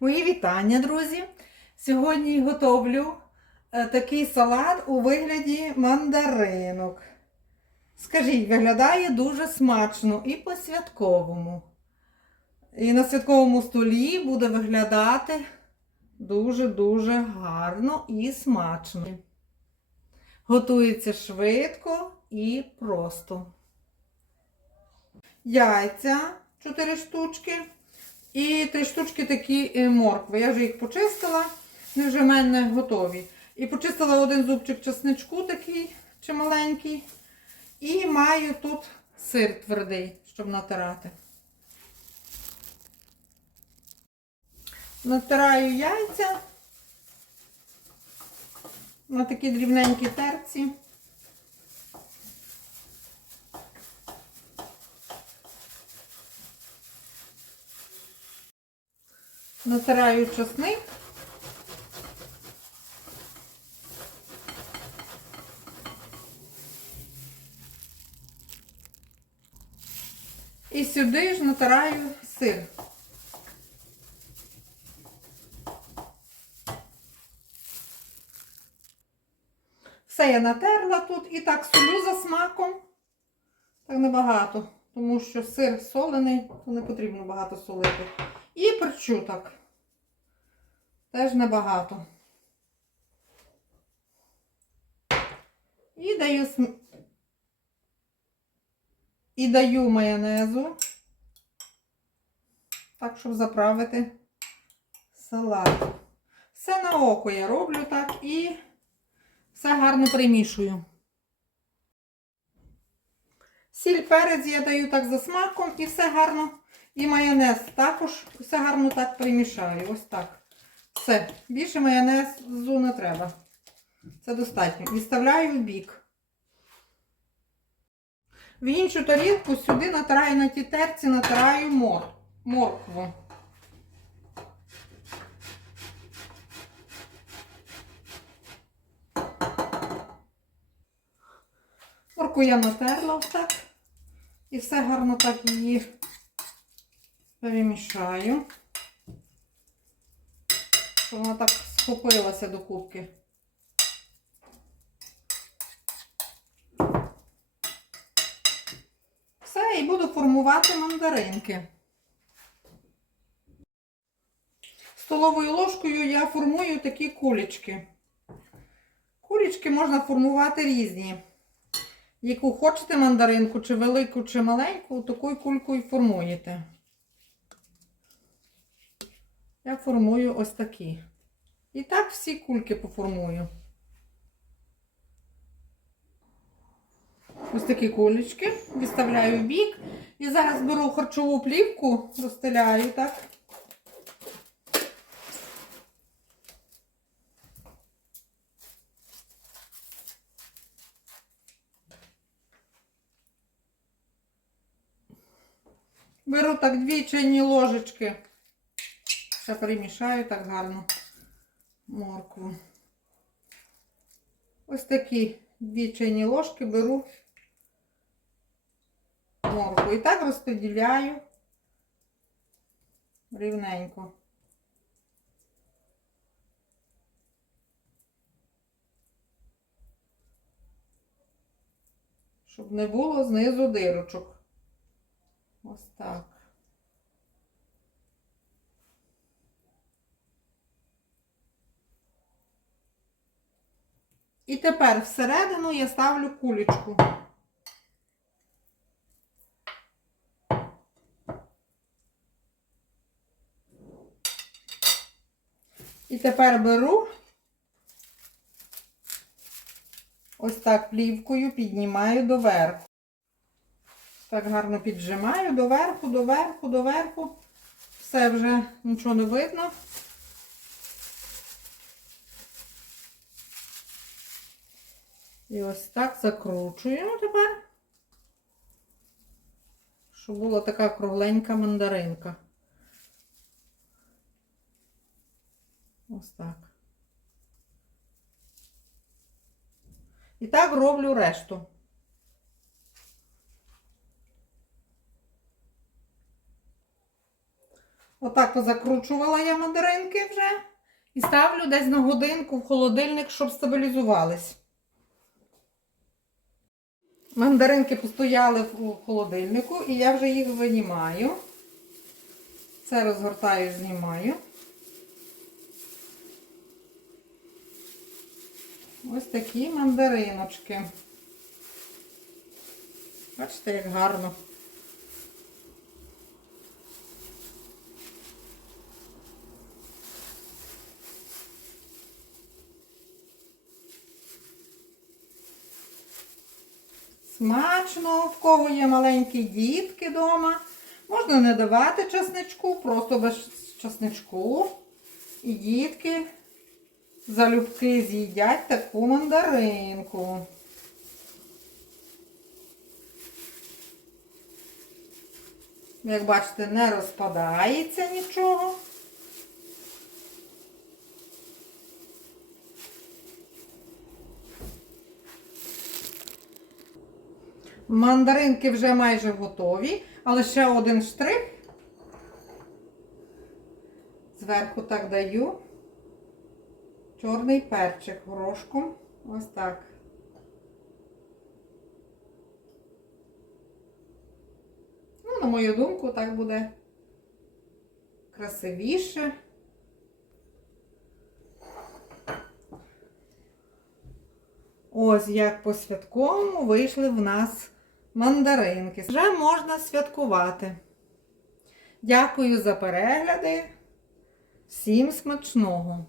Мої вітання, друзі! Сьогодні готовлю е, такий салат у вигляді мандаринок. Скажіть, виглядає дуже смачно і по-святковому. І на святковому столі буде виглядати дуже-дуже гарно і смачно. Готується швидко і просто. Яйця 4 штучки. І 3 штучки такі е, моркви. Я вже їх почистила, вони вже в мене готові. І почистила один зубчик чесничку такий чималенький. І маю тут сир твердий, щоб натирати. Натираю яйця на такі дрібненькі терці. Натираю часник. І сюди ж натираю сир. Все я натерла тут і так солю за смаком. Так небагато, тому що сир солений, то не потрібно багато солити. І перчу так. Теж небагато. І даю і даю майонезу. Так, щоб заправити салат. Все на око я роблю так і все гарно примішую. Сіль перець я даю так за смаком і все гарно. І майонез також все гарно так примішаю. Ось так. Все. Більше майонезу не треба. Це достатньо. Відставляю в бік. В іншу тарілку сюди натираю на ті терці, натираю мор... моркву. Морку я натерла так. І все гарно так її перемішаю. Вона так схопилася до кубки. Все, і буду формувати мандаринки. Столовою ложкою я формую такі кулечки. Кулечки можна формувати різні. Яку хочете мандаринку, чи велику, чи маленьку, такою кулькою формуєте. Я формую ось такі. І так всі кульки поформую. Ось такі кулечки відставляю в бік. І зараз беру харчову плівку, розстеляю так. Беру так дві чайні ложечки. Ще перемішаю так гарно моркву. Ось такі дві чайні ложки беру моркву. І так розподіляю рівненько. Щоб не було знизу дирочок. Ось так. І тепер всередину я ставлю кулечку. І тепер беру ось так плівкою піднімаю доверху. Так гарно піджимаю доверху, доверху, доверху. Все вже нічого не видно. І ось так закручуємо тепер, щоб була така кругленька мандаринка. Ось так. І так роблю решту. Отак позакручувала я мандаринки вже. І ставлю десь на годинку в холодильник, щоб стабілізувались. Мандаринки постояли в холодильнику, і я вже їх винімаю. Це розгортаю, знімаю. Ось такі мандариночки. Бачите, як гарно. Смачно, в кого є маленькі дітки вдома. Можна не давати часничку, просто без часничку. І дітки залюбки з'їдять таку мандаринку. Як бачите, не розпадається нічого. Мандаринки вже майже готові, але ще один штрих. Зверху так даю чорний перчик горошком. Ось так. Ну, на мою думку, так буде красивіше. Ось як по святковому вийшли в нас мандаринки. Вже можна святкувати. Дякую за перегляди. Всім смачного!